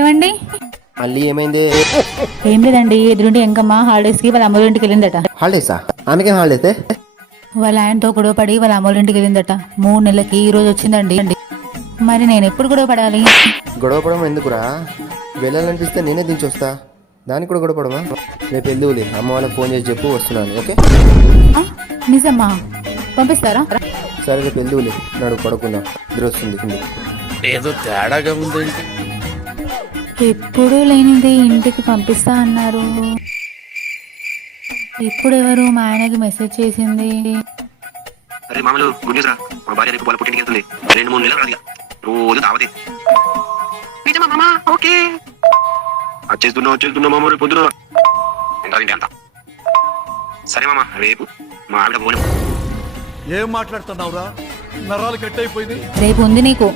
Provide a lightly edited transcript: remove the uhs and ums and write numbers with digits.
ఏమండి? మళ్ళీ ఏమైంది? ఏం లేదండి, ఎదురుండి ఎంకమ్మ హాలిడేస్కి వాళ్ళ అమ్మోళ్ళ ఇంటికి వెళ్ళిందట. హాలిడేసా? ఆమెకేం హాలిడేసే? వాళ్ళ ఆయనతో గొడవ పడి వాళ్ళ అమ్మోళ్ళ ఇంటికి వెళ్ళిందట. 3 నెలలకి ఈ రోజు వచ్చిందండి. మరి నేను ఎప్పుడు గొడవ పడాలి? గొడవ పడడం ఎందుకురా? వెళ్ళాలనిపిస్తే నేనే దించొస్తా, దానికి కూడా గొడవ పడమా? రేపు వెళ్దువులే, అమ్మ వాళ్ళకి ఫోన్ చేసి చెప్పు వస్తున్నాను. ఓకే? ఆ, నిజమ్మా? పంపిస్తారా? సరే రేపు వెళ్దువులే, నడు పడుకుందాం, నిద్ర వస్తుంది. ఏదో తేడాగా ఉందేంటి? ఎప్పుడూ లేనిది ఇంటికి పంపిస్తా అన్నారు. ఇప్పుడు ఎవరు మా ఆయనకి మెసేజ్ చేసింది? అరే మామూలు గుడ్ న్యూస్ రా, మా భార్య రేపు వాళ్ళ పుట్టింటికి వెళ్తుంది. 2-3 నెలలు రాదు, రోజు దావతే. నిజమా మామా? ఓకే, వచ్చేస్తున్నా మామ, రేపు పొద్దున తింటా అంత. సరే మామ, రేపు మా ఆవిడ పోను. ఏం మాట్లాడుతున్నావురా? నరాలు కట్ అయిపోయింది. రేపు ఉంది నీకు.